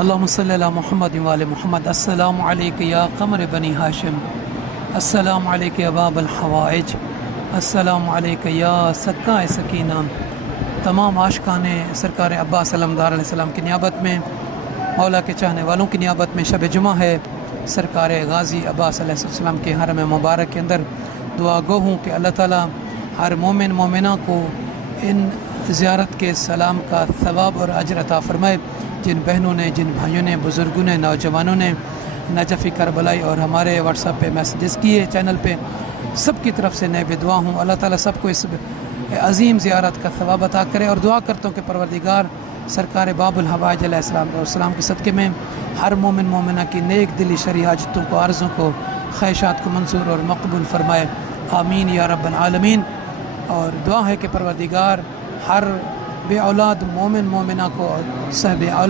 اللهم صل علی محمد وعلی محمد. السلام علیکم یا قمر بنی ہاشم، السلام علیکم یا باب الحوائج، السلام علیکم یا سکہ سکینہ. تمام عاشقان سرکار عباس علمدار علیہ السلام کی نیابت میں، مولا کے چاہنے والوں کی نیابت میں شب جمعہ ہے. سرکار غازی عباس علیہ السلام کے حرم مبارک کے اندر دعا گو ہوں کہ اللہ تعالیٰ ہر مومن مومنہ کو ان زیارت کے سلام کا ثواب اور اجر عطا فرمائے. جن بہنوں نے، جن بھائیوں نے، بزرگوں نے، نوجوانوں نے نجفی کربلائی اور ہمارے واٹس ایپ پہ میسیجز کیے چینل پہ، سب کی طرف سے نئے دعا ہوں. اللہ تعالیٰ سب کو اس عظیم زیارت کا ثواب عطا کرے، اور دعا کرتا ہوں کہ پروردگار سرکار باب الحوائج علیہ السلام کے صدقے میں ہر مومن مومنہ کی نیک دلی شرعی حاجتوں کو، عرضوں کو، خواہشات کو منظور اور مقبول فرمائے. آمین یا رب العالمین. اور دعا ہے کہ پروردگار ہر بے اولاد مومن مومنہ کو صاحب اولاد